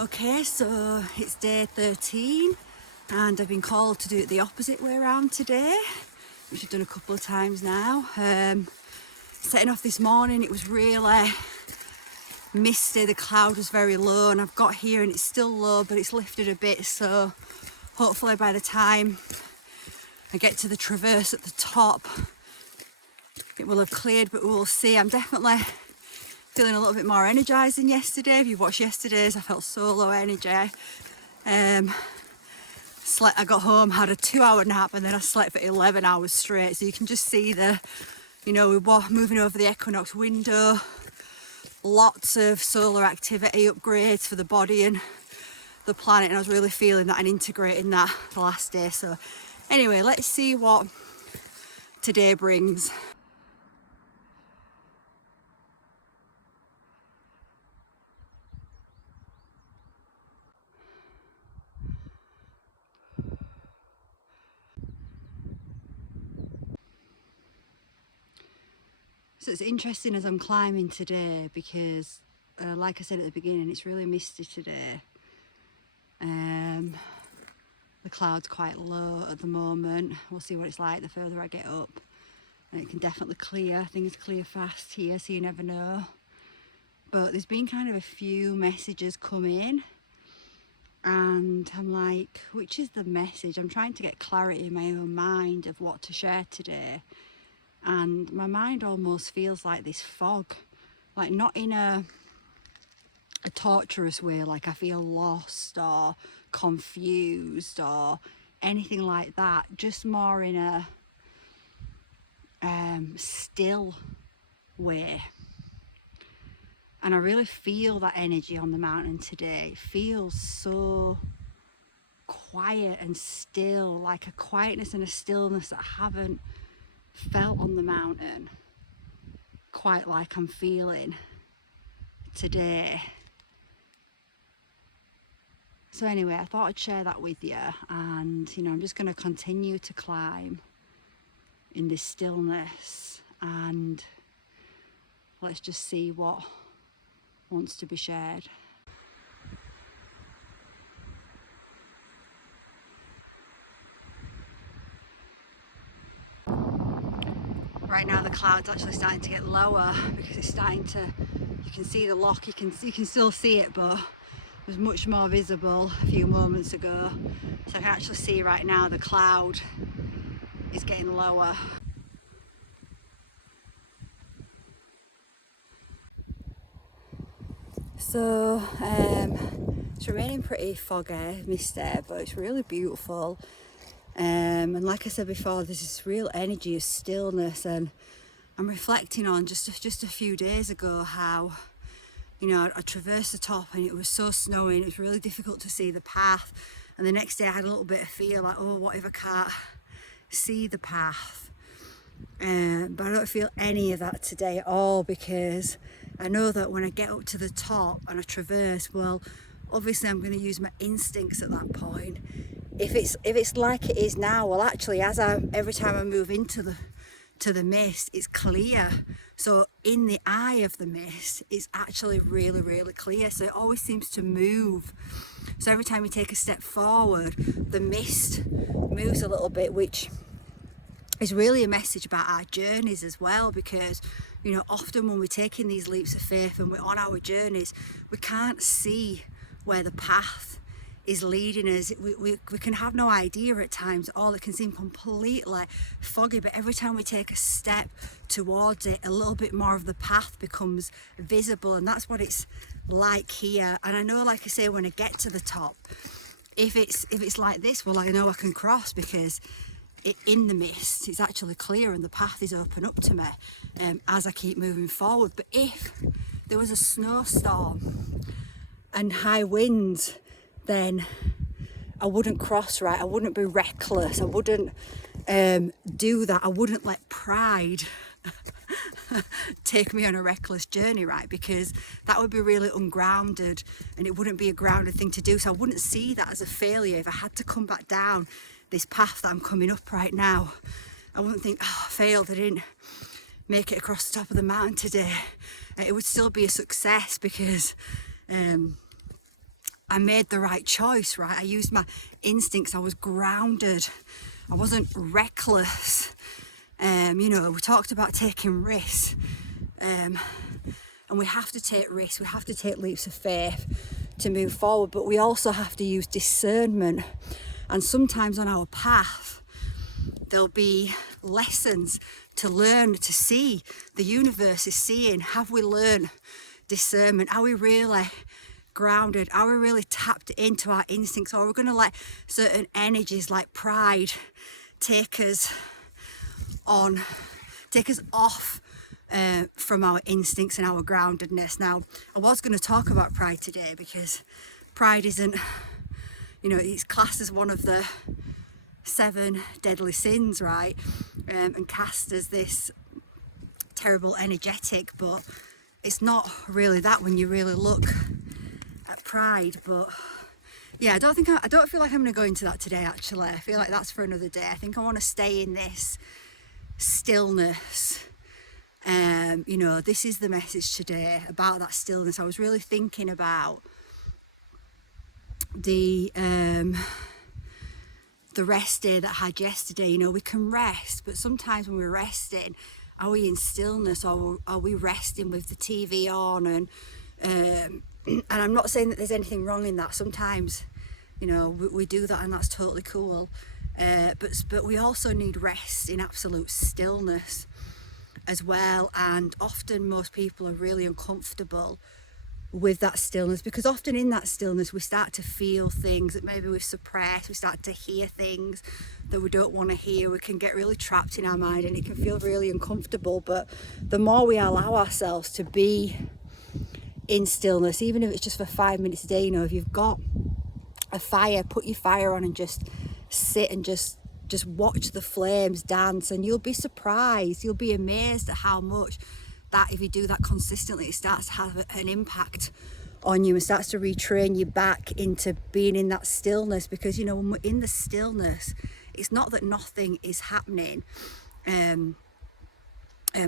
Okay, so it's day 13 and I've been called to do it the opposite way around today, which I've done a couple of times now. Setting off this morning, it was really misty, the cloud was very low, and I've got here and it's still low but it's lifted a bit, so hopefully by the time I get to the traverse at the top it will have cleared, but we'll see. I'm definitely feeling a little bit more energised than yesterday. If you watched yesterday's, I felt so low energy. I got home, had a 2-hour nap, and then I slept for 11 hours straight. So you can just see we were moving over the equinox window, lots of solar activity, upgrades for the body and the planet, and I was really feeling that and integrating that the last day. So anyway, let's see what today brings. So it's interesting as I'm climbing today because, like I said at the beginning, it's really misty today. The cloud's quite low at the moment. We'll see what it's like the further I get up. And it can definitely clear. Things clear fast here, so you never know. But there's been kind of a few messages come in. And I'm like, which is the message? I'm trying to get clarity in my own mind of what to share today. And my mind almost feels like this fog, like not in a torturous way, like I feel lost or confused or anything like that, just more in a still way. And I really feel that energy on the mountain today. It feels so quiet and still, like a quietness and a stillness that I haven't felt on the mountain quite like I'm feeling today. So anyway, I thought I'd share that with you, and I'm just going to continue to climb in this stillness, and let's just see what wants to be shared. Right now the cloud's actually starting to get lower because it's starting to, you can see the lock, you can still see it, but it was much more visible a few moments ago. So I can actually see right now the cloud is getting lower. So it's remaining pretty foggy, misty, but it's really beautiful. And like I said before, there's this real energy of stillness, and I'm reflecting on just a few days ago how I traversed the top and it was so snowy and it was really difficult to see the path, and the next day I had a little bit of fear like, oh, what if I can't see the path? But I don't feel any of that today at all, because I know that when I get up to the top and I traverse, well, obviously I'm going to use my instincts at that point. If it's like it is now, well, actually, every time I move into the mist, it's clear. So in the eye of the mist, it's actually really, really clear. So it always seems to move. So every time you take a step forward, the mist moves a little bit, which is really a message about our journeys as well, because often when we're taking these leaps of faith and we're on our journeys, we can't see where the path is leading us. We can have no idea at times. All it can seem completely foggy, but every time we take a step towards it, a little bit more of the path becomes visible, and that's what it's like here. And I know, like I say, when I get to the top, if it's like this, well, I know I can cross because in the mist it's actually clear and the path is open up to me as I keep moving forward. But if there was a snowstorm and high winds, then I wouldn't cross, right? I wouldn't be reckless. I wouldn't do that. I wouldn't let pride take me on a reckless journey, right? Because that would be really ungrounded and it wouldn't be a grounded thing to do. So I wouldn't see that as a failure if I had to come back down this path that I'm coming up right now. I wouldn't think, oh, I failed, I didn't make it across the top of the mountain today. It would still be a success because I made the right choice, right? I used my instincts. I was grounded. I wasn't reckless. You know, we talked about taking risks. And we have to take risks. We have to take leaps of faith to move forward. But we also have to use discernment. And sometimes on our path, there'll be lessons to learn, to see. The universe is seeing. Have we learned discernment? Are we really grounded? Are we really tapped into our instincts? Or are we going to let certain energies like pride take us off from our instincts and our groundedness? Now, I was going to talk about pride today because pride isn't, you know, it's classed as one of the 7 deadly sins, right? And cast as this terrible energetic, but it's not really that when you really look at pride. But yeah, I don't feel like I'm going to go into that today. Actually, I feel like that's for another day. I think I want to stay in this stillness. You know, this is the message today about that stillness. I was really thinking about the rest day that I had yesterday. You know, we can rest, but sometimes when we're resting, are we in stillness, or are we resting with the TV on? And I'm not saying that there's anything wrong in that. Sometimes, you know, we do that, and that's totally cool. But we also need rest in absolute stillness as well. And often most people are really uncomfortable with that stillness, because often in that stillness we start to feel things that maybe we've suppressed. We start to hear things that we don't want to hear. We can get really trapped in our mind, and it can feel really uncomfortable. But the more we allow ourselves to be in stillness, even if it's just for 5 minutes a day, you know, if you've got a fire, put your fire on and just sit and just watch the flames dance, and you'll be surprised, you'll be amazed at how much that, if you do that consistently, it starts to have an impact on you and starts to retrain you back into being in that stillness. Because, you know, when we're in the stillness, it's not that nothing is happening.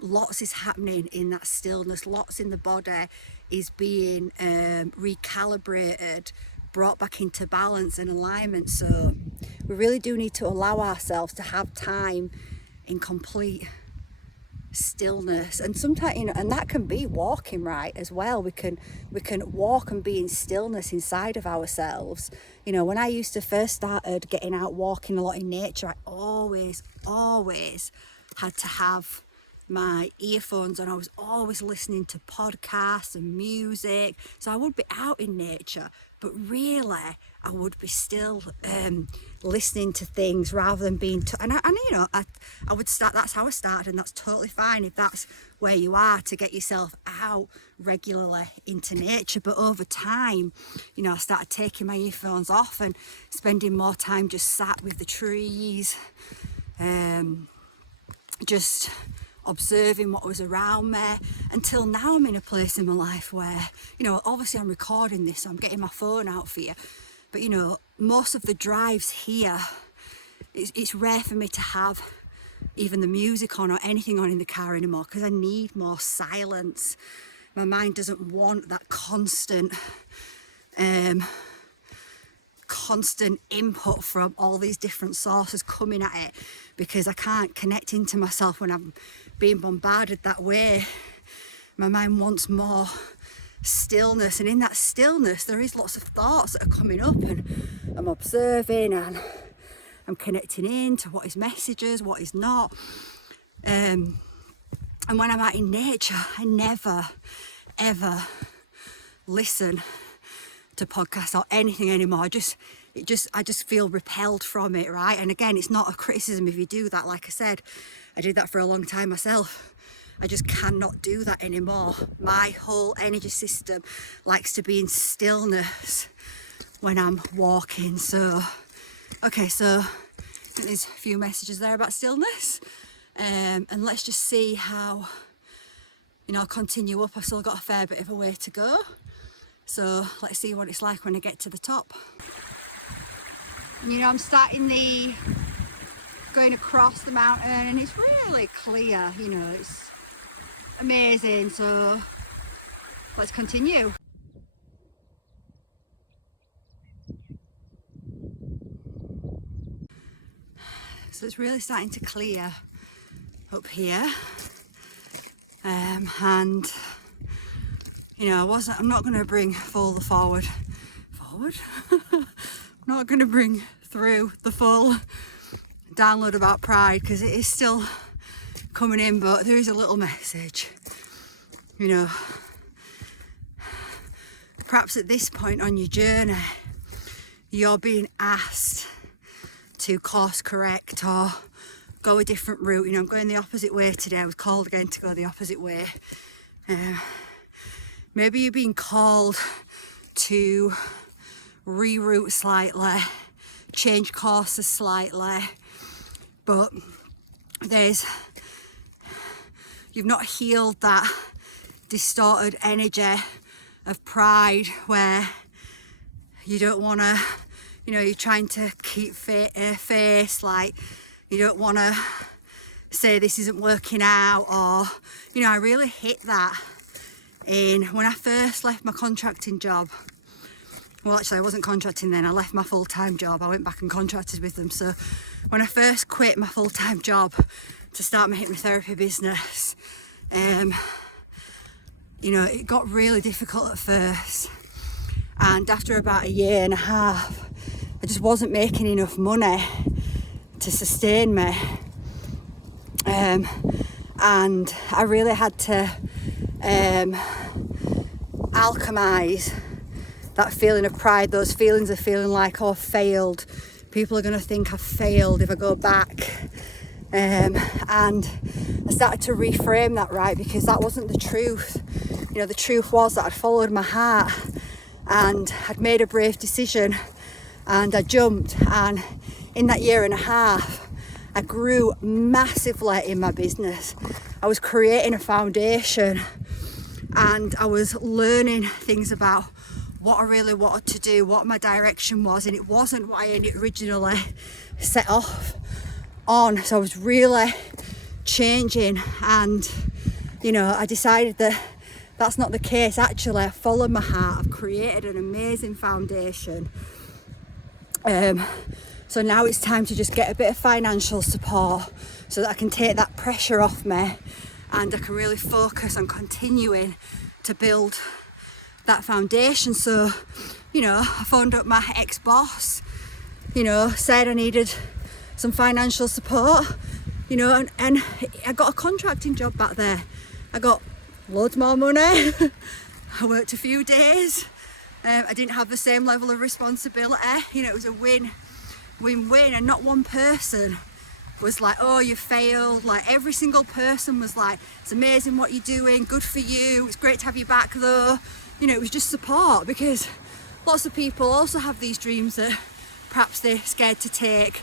Lots is happening in that stillness. Lots in the body is being recalibrated, brought back into balance and alignment. So we really do need to allow ourselves to have time in complete stillness. And sometimes, you know, and that can be walking, right, as well. We can walk and be in stillness inside of ourselves. You know, when I used to first started getting out walking a lot in nature, I always had to have my earphones on. I was always listening to podcasts and music. So I would be out in nature, but really I would be still listening to things rather than being and you know, I would start. That's how I started, and that's totally fine if that's where you are, to get yourself out regularly into nature. But over time, you know, I started taking my earphones off and spending more time just sat with the trees, just observing what was around me, until now I'm in a place in my life where, you know, obviously I'm recording this, so I'm getting my phone out for you, but you know, most of the drives here, it's rare for me to have even the music on or anything on in the car anymore, because I need more silence. My mind doesn't want that constant input from all these different sources coming at it, because I can't connect into myself when I'm being bombarded that way. My mind wants more stillness, and in that stillness there is lots of thoughts that are coming up, and I'm observing and I'm connecting in to what is messages, what is not. And when I'm out in nature, I never ever listen to podcasts or anything anymore. I just feel repelled from it, right? And again, it's not a criticism if you do that. Like I said, I did that for a long time myself. I just cannot do that anymore. My whole energy system likes to be in stillness when I'm walking. So, okay, so I think there's a few messages there about stillness. And let's just see how, you know, I'll continue up. I've still got a fair bit of a way to go. So let's see what it's like when I get to the top. You know, I'm going across the mountain, and it's really clear, you know, it's amazing. So let's continue. So it's really starting to clear up here. And you know, I'm not going to bring forward. I'm not going to bring through the full download about pride, because it is still coming in, but there is a little message, you know. Perhaps at this point on your journey, you're being asked to course correct or go a different route. You know, I'm going the opposite way today. I was called again to go the opposite way. Maybe you're being called to reroute slightly, change courses slightly, but you've not healed that distorted energy of pride where you don't want to, you know, you're trying to keep face, like you don't want to say this isn't working out, or, you know, I really hit that when I first left my contracting job. Well, actually I wasn't contracting then, I left my full-time job. I went back and contracted with them. So when I first quit my full-time job to start my hypnotherapy business, you know, it got really difficult at first. And after about 1.5 years, I just wasn't making enough money to sustain me. And I really had to alchemize that feeling of pride, those feelings of feeling like, oh, I've failed. People are going to think I've failed if I go back. And I started to reframe that, right, because that wasn't the truth. You know, the truth was that I'd followed my heart and I'd made a brave decision and I jumped. And in that 1.5 years, I grew massively in my business. I was creating a foundation and I was learning things about what I really wanted to do, what my direction was, and it wasn't what I originally set off on. So I was really changing, and you know, I decided that that's not the case. Actually, I followed my heart. I've created an amazing foundation. So now it's time to just get a bit of financial support so that I can take that pressure off me and I can really focus on continuing to build that foundation. So, you know, I phoned up my ex-boss, you know, said I needed some financial support, you know, and I got a contracting job back there. I got loads more money. I worked a few days. I didn't have the same level of responsibility. You know, it was a win-win, and not one person was like, oh, you failed. Like, every single person was like, it's amazing what you're doing, good for you, it's great to have you back though. You know, it was just support, because lots of people also have these dreams that perhaps they're scared to take.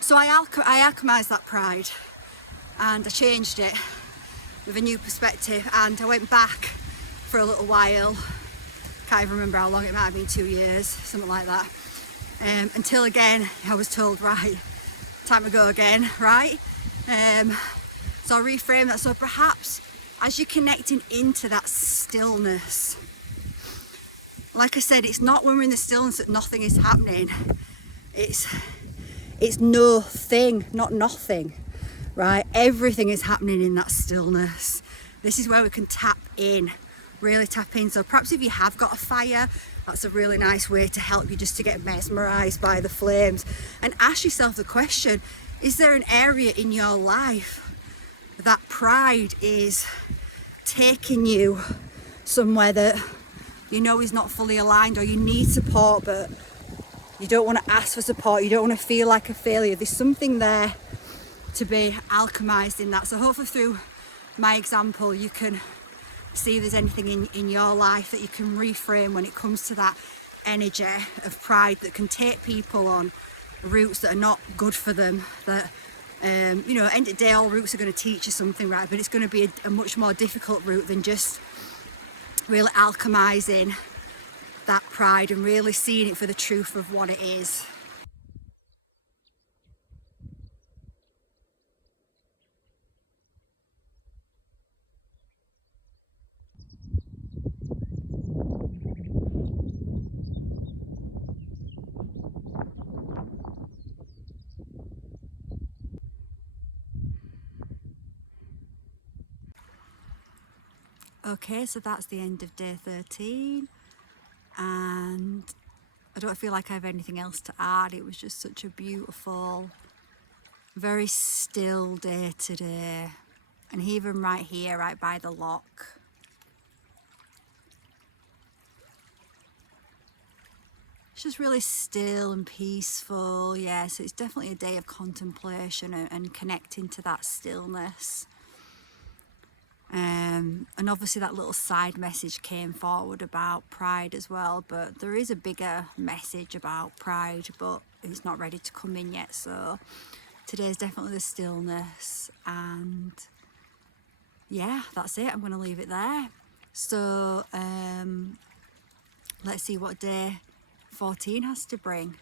So I alchemized that pride and I changed it with a new perspective, and I went back for a little while. Can't even remember how long, it might have been 2 years, something like that. Until again I was told, right, time to go again, right? So I reframed that. So perhaps as you're connecting into that stillness, like I said, it's not when we're in the stillness that nothing is happening. It's no thing, not nothing, right? Everything is happening in that stillness. This is where we can tap in, really tap in. So perhaps if you have got a fire, that's a really nice way to help you, just to get mesmerized by the flames. And ask yourself the question, is there an area in your life that pride is taking you somewhere that you know is not fully aligned, or you need support but you don't want to ask for support, you don't want to feel like a failure? There's something there to be alchemized in that. So hopefully through my example you can see if there's anything in your life that you can reframe when it comes to that energy of pride that can take people on routes that are not good for them. That you know, end of the day, all routes are going to teach you something, right? But it's going to be a much more difficult route than just really alchemizing that pride and really seeing it for the truth of what it is. Okay, so that's the end of day 13, and I don't feel like I have anything else to add. It was just such a beautiful, very still day today, and even right here, right by the lock, it's just really still and peaceful. Yeah, so it's definitely a day of contemplation and connecting to that stillness. And obviously that little side message came forward about pride as well, but there is a bigger message about pride, but it's not ready to come in yet. So today's definitely the stillness, and yeah, that's it. I'm going to leave it there. So let's see what day 14 has to bring.